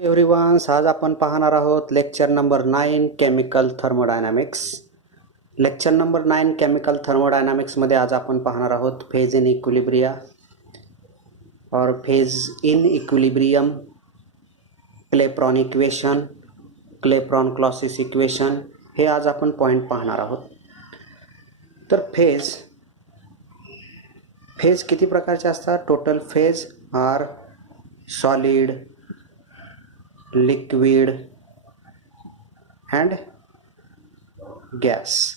Everyone, आज आपण पाहणार आहोत lecture number 9 chemical thermodynamics. Lecture number 9 chemical thermodynamics मध्ये आज आपण पाहणार आहोत फेज इन इक्विलिब्रिया और phase in equilibrium, Clapeyron equation, Clapeyron Clausius equation हे आज आपण पॉइंट पाहणार आहोत. तर फेज किती प्रकारचे असतात? Total phase are solid, liquid and gas.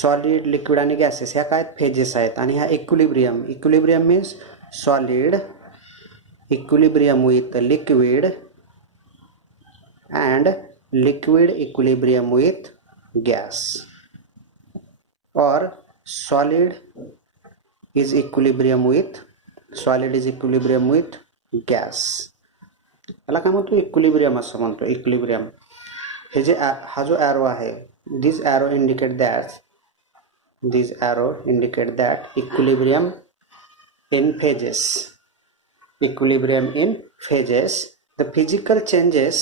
Solid, liquid आणि गॅसेस ह्या काय फेजेस आहेत. आणि ह्या equilibrium means solid equilibrium with liquid and liquid equilibrium with gas, और solid is equilibrium with gas. याला काय म्हणतो? इक्विलिब्रियम असं म्हणतो. इक्विलिब्रियम हे जे हा जो ॲरो आहे, this arrow indicate that equilibrium in phases. The physical changes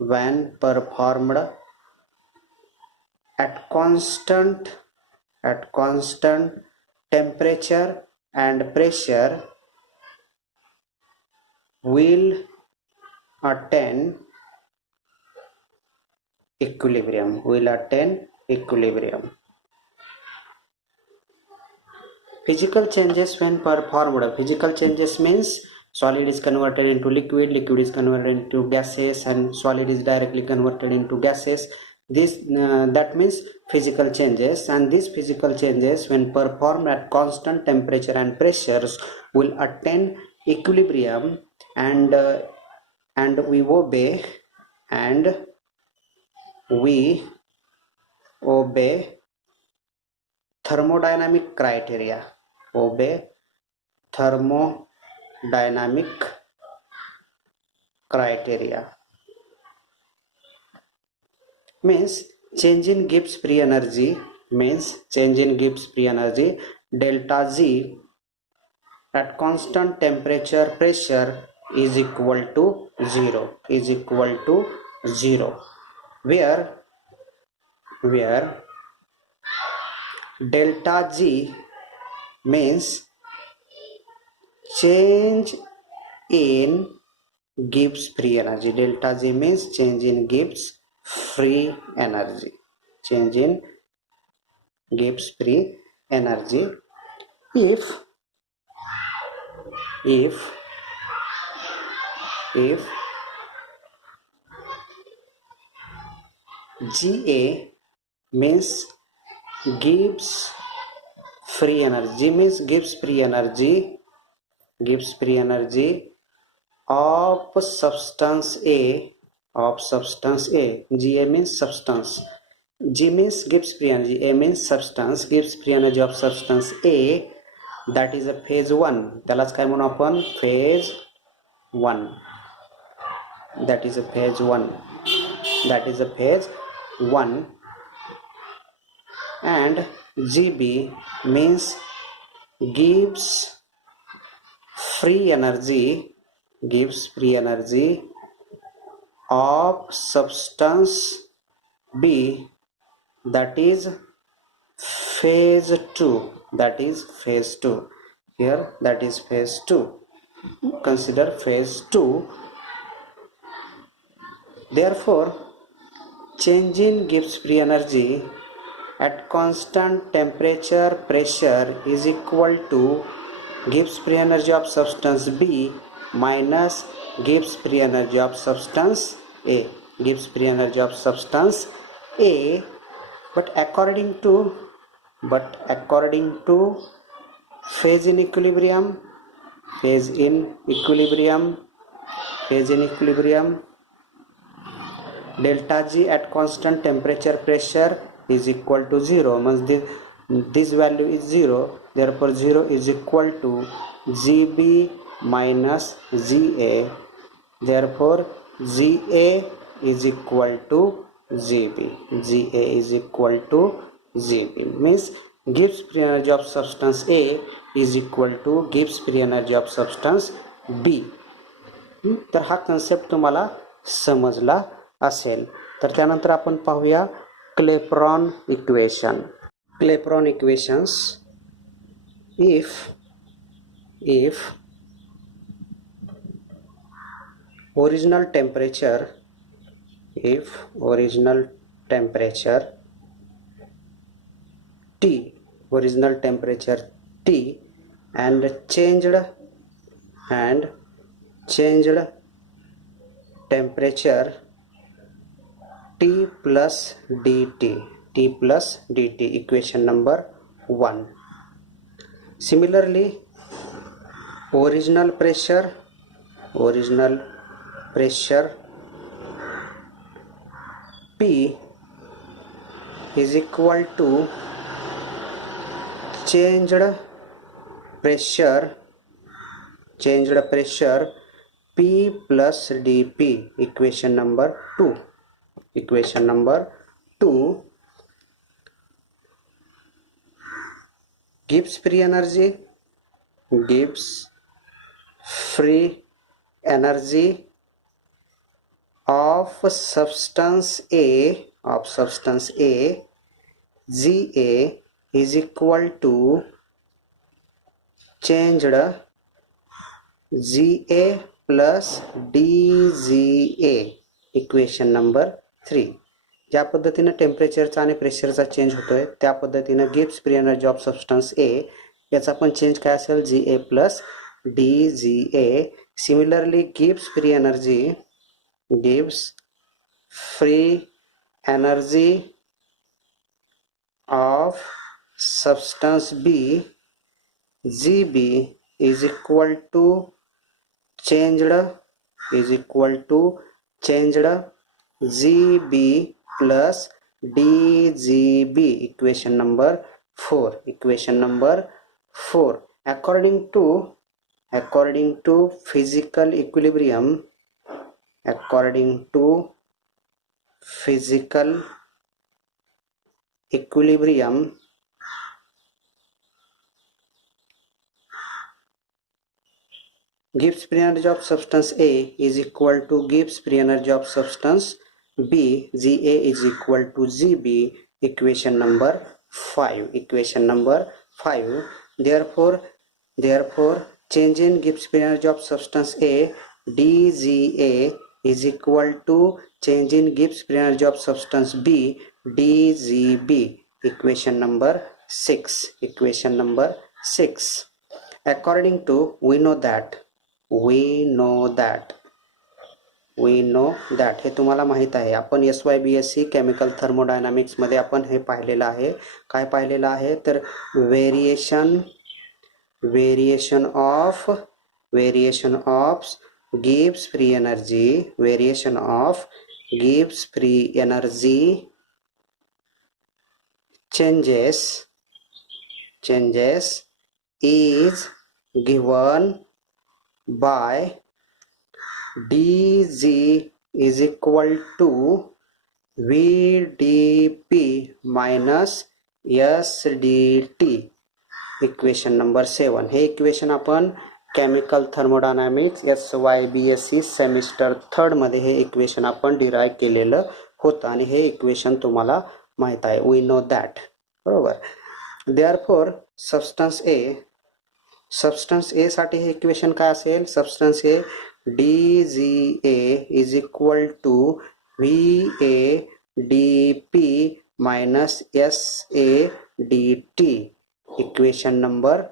when performed at constant temperature and pressure will attain equilibrium. Physical changes when performed. Physical changes means solid is converted into liquid is converted into gases, and solid is directly converted into gases. That means physical changes, and these physical changes when performed at constant temperature and pressures will attain equilibrium, and we obey thermodynamic criteria. Means change in Gibbs free energy delta Z at constant temperature pressure is equal to 0, where delta G means change in Gibbs free energy. Delta G means change in Gibbs free energy. If Ga means Gibbs free energy of substance A. Ga means substance, G means Gibbs free energy, A means substance. Gibbs free energy of substance A, that is a phase 1. त्यालाच काय म्हणू आपण? phase 1. That is a phase 1. And Gb means Gibbs free energy of substance B, that is phase 2. Here that is phase 2. Consider phase 2. Therefore, change in Gibbs free energy at constant temperature pressure is equal to Gibbs free energy of substance B minus Gibbs free energy of substance A. But according to phase in equilibrium, delta G at constant temperature pressure is equal to 0. Means this value is 0. Therefore 0 is equal to Gb minus Ga. Therefore Ga is equal to GB. GA is equal to GB means Gibbs free energy of substance A is equal to Gibbs free energy of substance B. तर हा concept तुम्हाला समजला असेल. तर त्यानंतर आपण पाहूया Clapeyron equation. Clapeyron equations. if original temperature T and changed temperature T plus dt, equation number 1. Similarly, original pressure P is equal to changed pressure P plus dP, equation number 2. Gibbs free energy of substance A GA is equal to changed GA plus DGA, equation number 3. ज्या पद्धतीने टेम्परेचरचा आणि प्रेशरचा change होतोय त्या पद्धतीने Gibbs free energy of substance A याचा पण change काय असेल GA plus DGA. Similarly Gibbs free energy of substance B GB is equal to changed GB plus DGB, equation number 4. According to physical equilibrium, Gibbs free energy of substance A is equal to Gibbs free energy of substance B GA is equal to GB, equation number 5. Therefore change in Gibbs free energy of substance A DGA is equal to change in Gibbs free energy of substance B DGB, equation number 6. According to we know that हे तुम्हाला माहित आहे. आपण SYBSc chemical thermodynamics मध्ये आपण हे पाहिलेलं आहे. काय पाहिलेलं आहे तर variation of Gibbs free energy changes is given by DG is equal to VDP minus SDT, equation number 7. Hey equation आपण chemical thermodynamics SYBSc semester 3rd मध्ये हे इक्वेशन आपण डिराइव्ह केलेलं होतं आणि हे इक्वेशन तुम्हाला माहित आहे. We know that. बरोबर. देअरफॉर सबस्टन्स ए साठी हे इक्वेशन काय असेल. Substance A DGA is equal to VADP minus SADT, equation number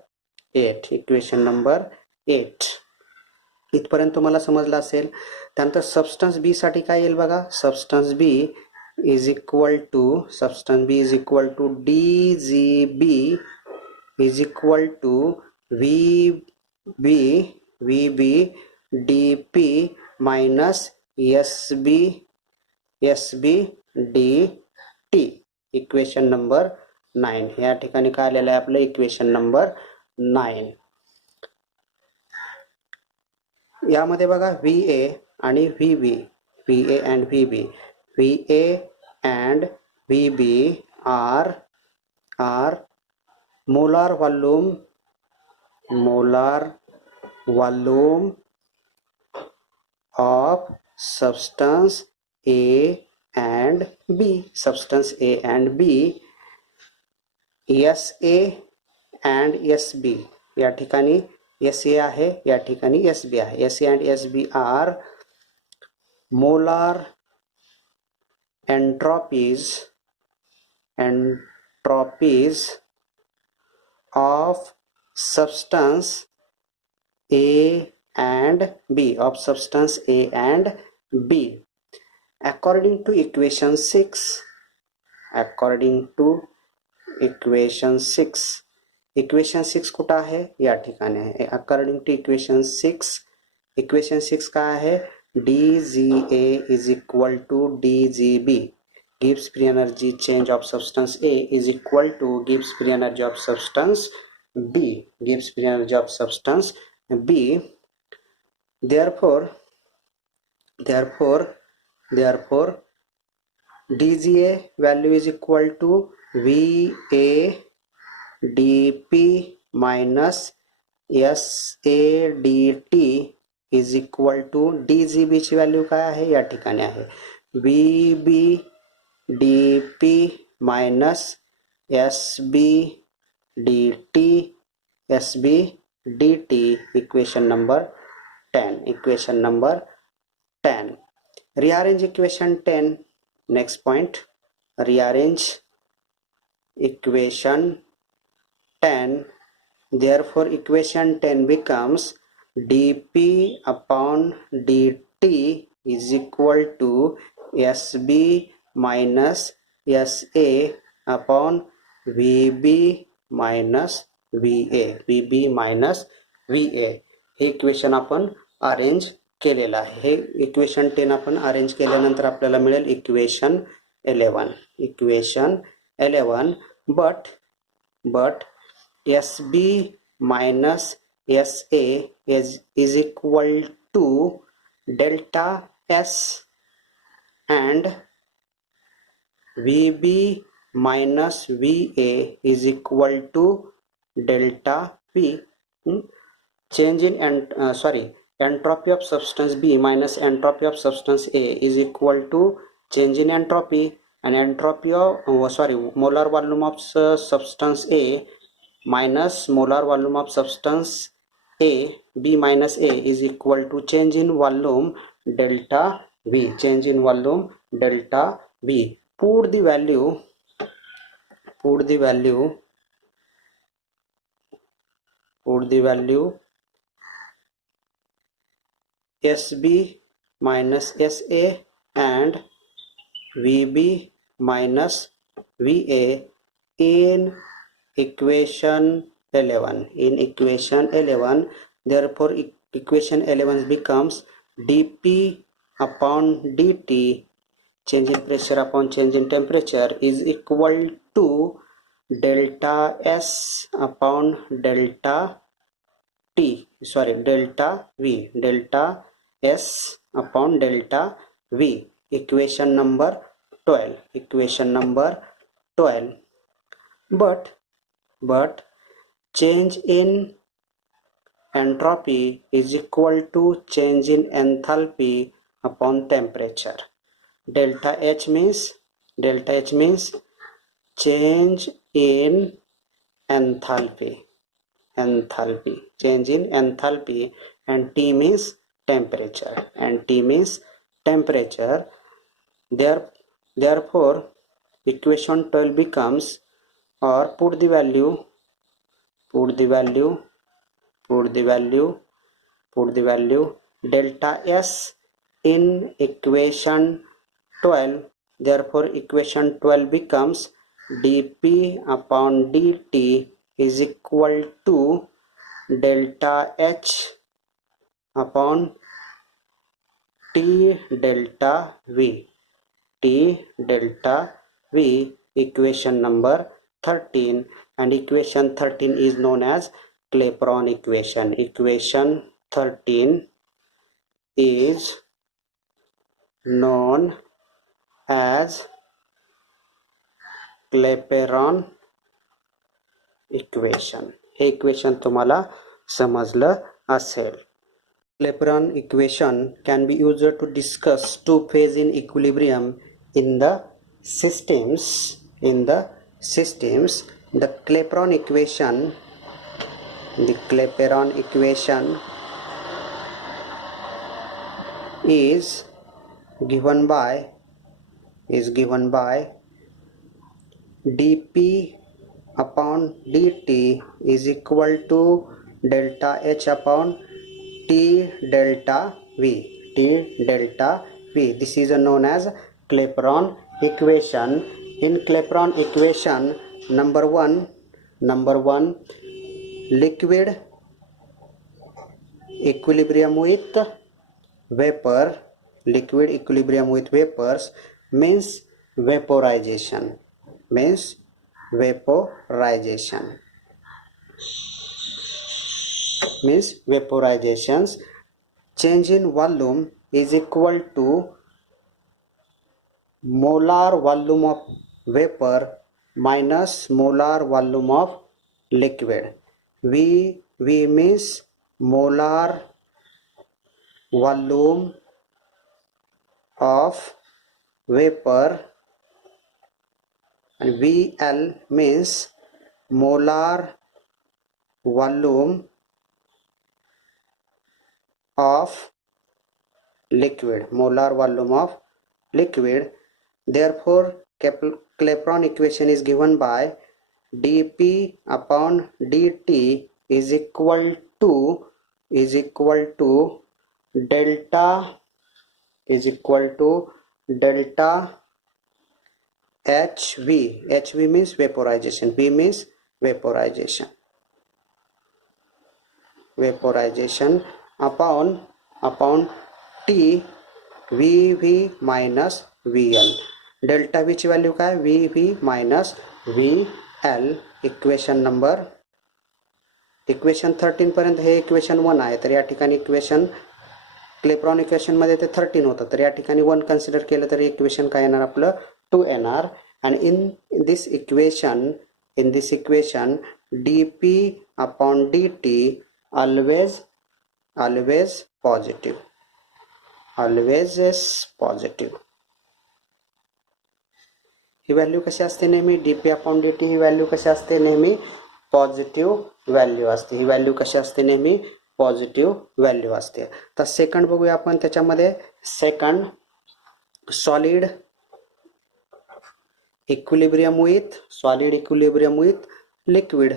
8. इथपर्यंत तुम्हाला समजलं असेल. त्यानंतर सबस्टन्स बी साठी काय येईल बघा. Substance B is equal to DGB is equal to VB DP minus SBDT, equation number 9. या ठिकाणी काय आलेलं आहे आपलं इक्वेशन नंबर 9. यामध्ये बघा VA and VB VA and Vb are molar volume of substance A and B. Substance A and B, SA and SB. या ठिकाणी SA आहे, या ठिकाणी SB आहे. SA and SB are molar entropies of substance A and B, of substance A and B. According to equation 6, equation 6 कुठं आहे, या ठिकाणी आहे. अकॉर्डिंग टू इक्वेशन 6 काय आहे, DGA is equal to DGB, gives free energy change of substance A is equal to gives free energy of substance B, therefore DGA value is equal to VA dP minus SADT is equal to DGB ची value काय आहे, या ठिकाणी आहे VB dP minus SB dt. Equation number 10. Rearrange equation 10. Next point, rearrange equation 10. Therefore equation 10 becomes dP upon dt is equal to SB minus SA upon VB minus VA. Hey equation आपण arrange केलेलं आहे. हे equation 10 आपण arrange केल्यानंतर आपल्याला मिळेल equation 11. but SB minus SA is equal to delta S and VB minus VA is equal to delta V. Change in entropy of substance B minus entropy of substance A is equal to change in entropy, and entropy of molar volume of substance A minus molar volume of substance A, B minus A, is equal to change in volume delta V. Put the value SB minus SA and VB minus VA in equation 11. Therefore equation 11 becomes dP upon dt, change in pressure upon change in temperature, is equal to delta S upon delta V. Delta S upon delta V. Equation number 12. But change in entropy is equal to change in enthalpy upon temperature. Delta H means change in enthalpy, change in enthalpy, and T means temperature, therefore equation 12 becomes, or put the value delta S in equation 12. Therefore equation 12 becomes dP upon dt is equal to delta H upon T delta V. Equation number 13, and equation 13 is known as Clapeyron equation. Equation 13 is known as Clapeyron equation. हे equation तुम्हाला समजलं असेल. Clapeyron equation can be used to discuss two phase in equilibrium in the systems. The Clapeyron equation is given by dp upon dt is equal to delta h upon T delta V. This is known as Clapeyron equation. In Clapeyron equation, number one, liquid equilibrium with vapor. Liquid equilibrium with vapors means vaporization. Change in volume is equal to molar volume of vapor minus molar volume of liquid. V means molar volume of vapor and VL means molar volume of liquid. Therefore, Clapeyron equation is given by dp upon dt is equal to delta HV means vaporization, V means vaporization upon T VV minus VL. Delta V ची value काय VV minus VL. Equation 13 पर्यंत हे equation 1 आहे. तर या ठिकाणी equation क्लेपरॉन equation मध्ये ते 13 होतं, तर या ठिकाणी 1 कन्सिडर केलं तर इक्वेशन काय येणार आपलं 2 येणार. and in this equation dp upon dt always positive. He value कशी असते नेहमी dp upon dt ही व्हॅल्यू कशी असते नेहमी पॉझिटिव्ह व्हॅल्यू असते. ही व्हॅल्यू कशी असते नेहमी पॉझिटिव्ह व्हॅल्यू असते. तर सेकंड बघूया आपण. त्याच्यामध्ये second solid equilibrium with liquid.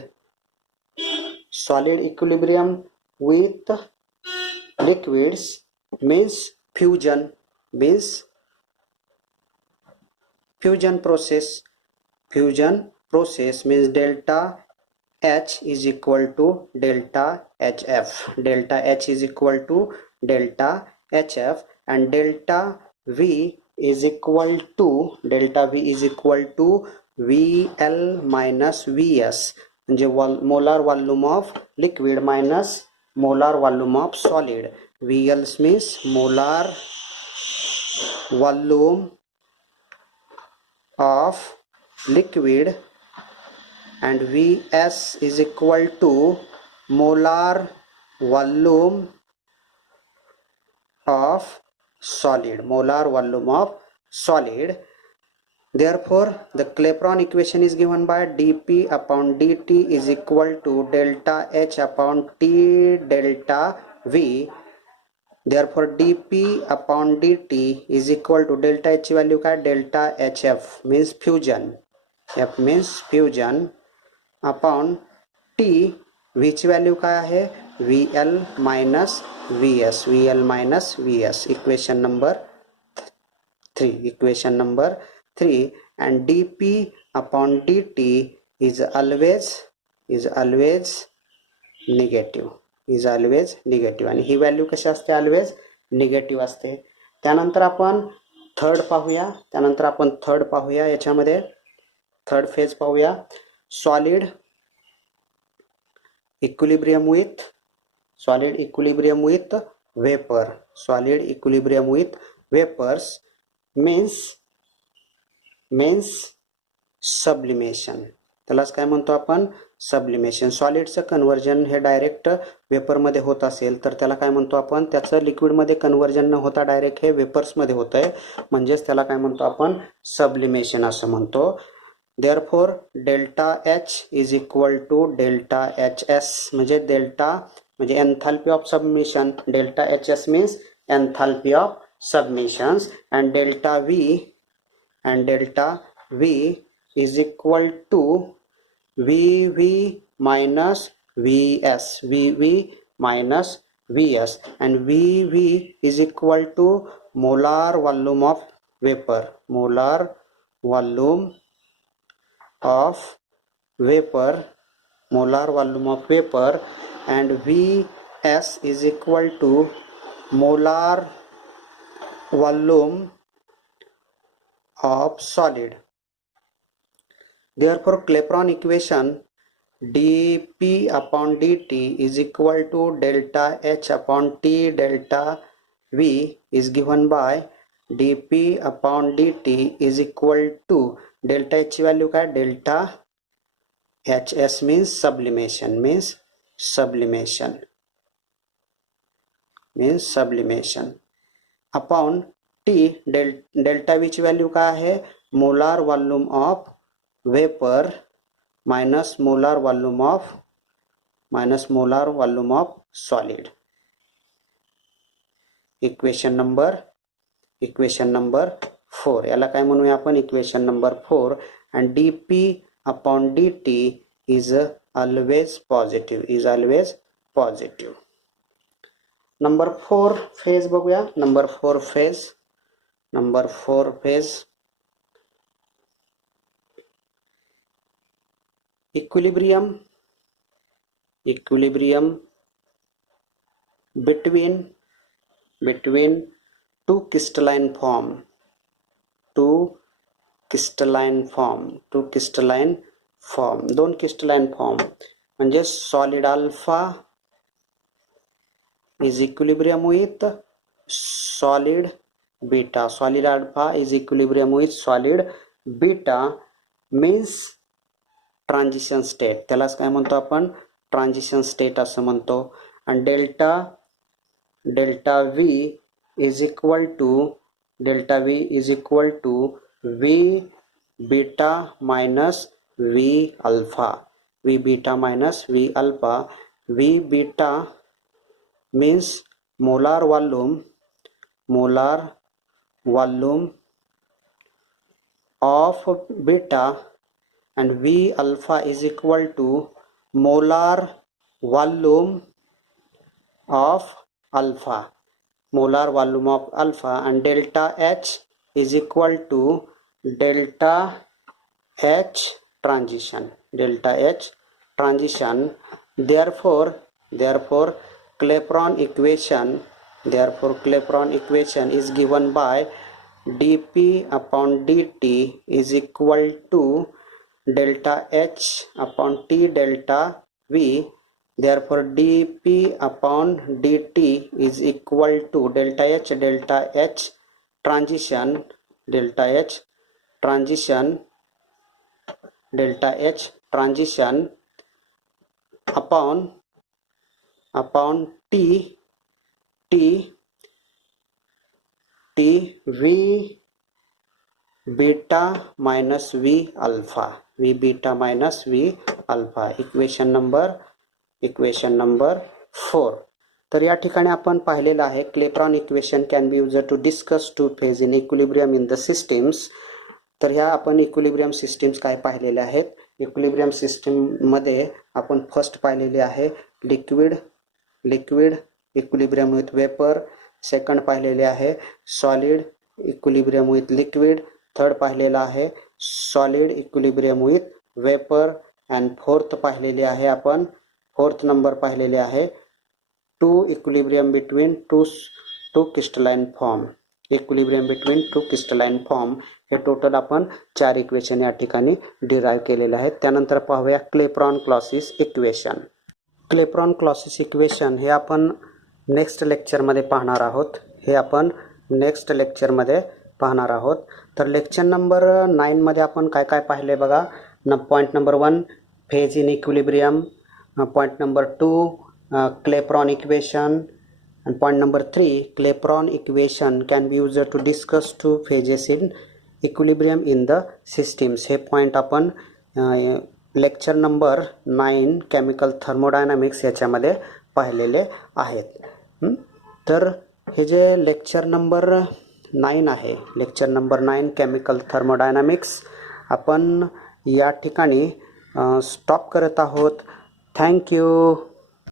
Solid equilibrium with liquids means fusion process. Means delta H is equal to delta HF. Delta H is equal to delta HF and delta V is equal to VL minus VS. म्हणजे molar volume of liquid minus molar volume of solid. VL means molar volume of liquid and Vs is equal to molar volume of solid. Therefore, the Clapeyron equation is given by dp upon dt is equal to delta H upon T delta V. Therefore, dp upon dt is equal to delta H value का delta HF means fusion. F means fusion upon T V ची value काय आहे VL minus VS. Equation number 3 and dp upon dt is always negative. आणि ही value कशी असते always negative असते. त्यानंतर आपण थर्ड पाहूया. याच्यामध्ये थर्ड फेज पाहूया. Solid equilibrium with vapor. Solid equilibrium with vapors means sublimation. त्यालाच काय म्हणतो आपण? सबलिमेशन. सॉलिडचं कन्व्हर्जन हे डायरेक्ट वेपरमध्ये होत असेल तर त्याला काय म्हणतो आपण? त्याचं लिक्विडमध्ये कन्व्हर्जन न होता डायरेक्ट हे वेपर्समध्ये होत आहे, म्हणजेच त्याला काय म्हणतो आपण? सबलिमेशन असं म्हणतो. Therefore delta H is equal to delta H S, म्हणजे डेल्टा म्हणजे enthalpy of submission. Delta H S means enthalpy of submissions and delta V is equal to VV minus VS, VV minus VS, and VV is equal to molar volume of vapor, molar volume of vapor, molar volume of vapor, and VS is equal to molar volume of solid. Therefore, Clapeyron equation dP upon dt is equal to delta H upon T delta V is given by dP upon dt is equal to delta H value काय? delta HS means sublimation, upon T delta V ची value काय आहे? Molar volume of vapour minus molar volume of solid. Equation number 4. याला काय म्हणूया आपण? Equation number 4. and dP upon dt is always positive. Number 4 phase बघूया. Number 4 phase equilibrium between two crystalline form, दोन crystalline form म्हणजे solid alpha is equilibrium with solid beta. Solid alpha is equilibrium with solid beta means transition state. त्यालाच काय म्हणतो आपण? Transition state असं म्हणतो. आणि delta V is equal to V beta minus V alpha. V beta means molar volume of beta, and V alpha is equal to molar volume of alpha, and delta H is equal to delta H transition. Therefore Clapeyron equation is given by dP upon dt is equal to delta H upon T delta V. Therefore dP upon dt is equal to delta H transition upon T V beta minus V alpha. Equation number 4. तर या ठिकाणी आपण पाहिलेलं आहे Clapeyron equation can be used to discuss two phase in equilibrium in the systems. तर ह्या आपण equilibrium systems काय पाहिलेले आहेत? इक्विलिब्रियम सिस्टीम मध्ये आपण फर्स्ट पाहिलेले आहे liquid equilibrium with vapour. Second पाहिलेले आहे solid equilibrium with liquid. Third पाहिलेला आहे solid equilibrium with vapour. And fourth पाहिलेले आहे आपण फोर्थ नंबर पाहिलेले आहे two equilibrium between two crystalline form. हे टोटल आपण 4 इक्वेशन या ठिकाणी डिराइव्ह केलेले आहेत. त्यानंतर पाहूया क्लेप्रॉन क्लॉसिस इक्वेशन. हे आपण नेक्स्ट लेक्चरमध्ये पाहणार आहोत. पाहणार आहोत. तर लेक्चर नंबर 9 मध्ये आपण काय काय पाहिले बघा. Point number 1 phase in equilibrium, point number 2 Clapeyron equation, and point number 3 Clapeyron equation can be used to discuss two phases in equilibrium in the systems. हे पॉइंट आपण लेक्चर नंबर 9 केमिकल थर्मोडायनामिक्स याच्यामध्ये पाहिलेले आहेत. तर हे जे lecture number 9 आहे, lecture number 9 chemical thermodynamics, आपण या ठिकाणी स्टॉप करत आहोत. थँक्यू.